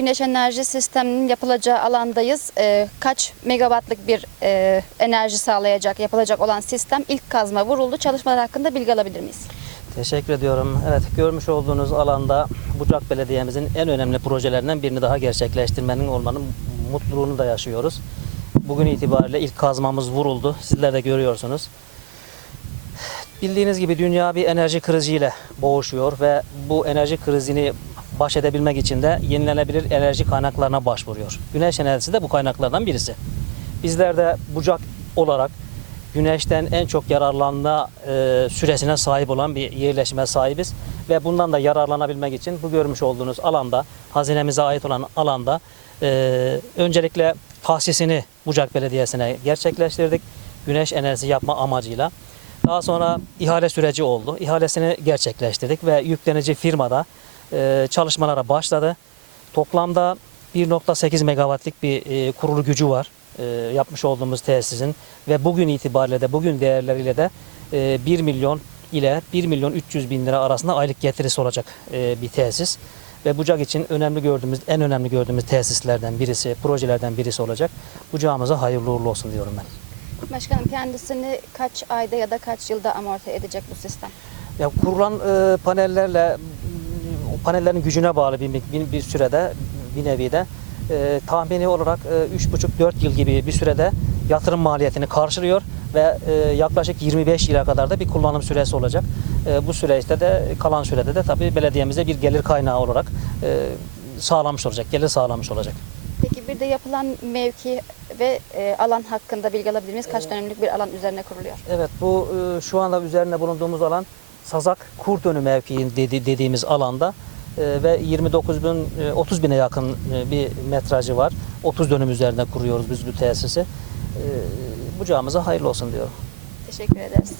güneş enerji sisteminin yapılacağı alandayız. Ee, kaç megawattlık bir e, enerji sağlayacak, yapılacak olan sistem ilk kazma vuruldu. Çalışmalar hakkında bilgi alabilir miyiz? Teşekkür ediyorum. Evet, görmüş olduğunuz alanda Bucak Belediye'mizin en önemli projelerinden birini daha gerçekleştirmenin olmanın mutluluğunu da yaşıyoruz. Bugün itibariyle ilk kazmamız vuruldu. Sizler de görüyorsunuz. Bildiğiniz gibi dünya bir enerji kriziyle boğuşuyor ve bu enerji krizini baş edebilmek için de yenilenebilir enerji kaynaklarına başvuruyor. Güneş enerjisi de bu kaynaklardan birisi. Bizler de Bucak olarak güneşten en çok yararlanma e, süresine sahip olan bir yerleşime sahibiz ve bundan da yararlanabilmek için bu görmüş olduğunuz alanda hazinemize ait olan alanda e, öncelikle tahsisini Bucak Belediyesi'ne gerçekleştirdik. Güneş enerjisi yapma amacıyla. Daha sonra ihale süreci oldu. İhalesini gerçekleştirdik ve yüklenici firmada e, çalışmalara başladı. Toplamda 1.8 megawattlık bir e, kurulu gücü var e, yapmış olduğumuz tesisin ve bugün itibariyle de bugün değerleriyle de e, 1 milyon ile 1 milyon 300 bin lira arasında aylık getirisi olacak e, bir tesis. Ve Bucak için önemli gördüğümüz, en önemli gördüğümüz tesislerden birisi, projelerden birisi olacak. Bucağımıza hayırlı uğurlu olsun diyorum ben. Başkanım kendisini kaç ayda ya da kaç yılda amorti edecek bu sistem? Ya kurulan e, panellerle panellerin gücüne bağlı bir, bir, bir sürede bir nevi de e, tahmini olarak e, 3,5-4 yıl gibi bir sürede yatırım maliyetini karşılıyor ve e, yaklaşık 25 yıla kadar da bir kullanım süresi olacak. E, bu süreçte de kalan sürede de tabii belediyemize bir gelir kaynağı olarak e, sağlamış olacak, gelir sağlamış olacak. Peki bir de yapılan mevki ve e, alan hakkında bilgi alabilir miyiz? Kaç dönümlük bir alan üzerine kuruluyor? Evet bu e, şu anda üzerinde bulunduğumuz alan Sazak Kurtönü mevkii dedi, dediğimiz alanda e, ve 29 bin e, 30 bine yakın e, bir metrajı var. 30 dönüm üzerinde kuruyoruz biz bu tesisi. E, Bucağımıza hayırlı olsun diyorum. Teşekkür ederiz.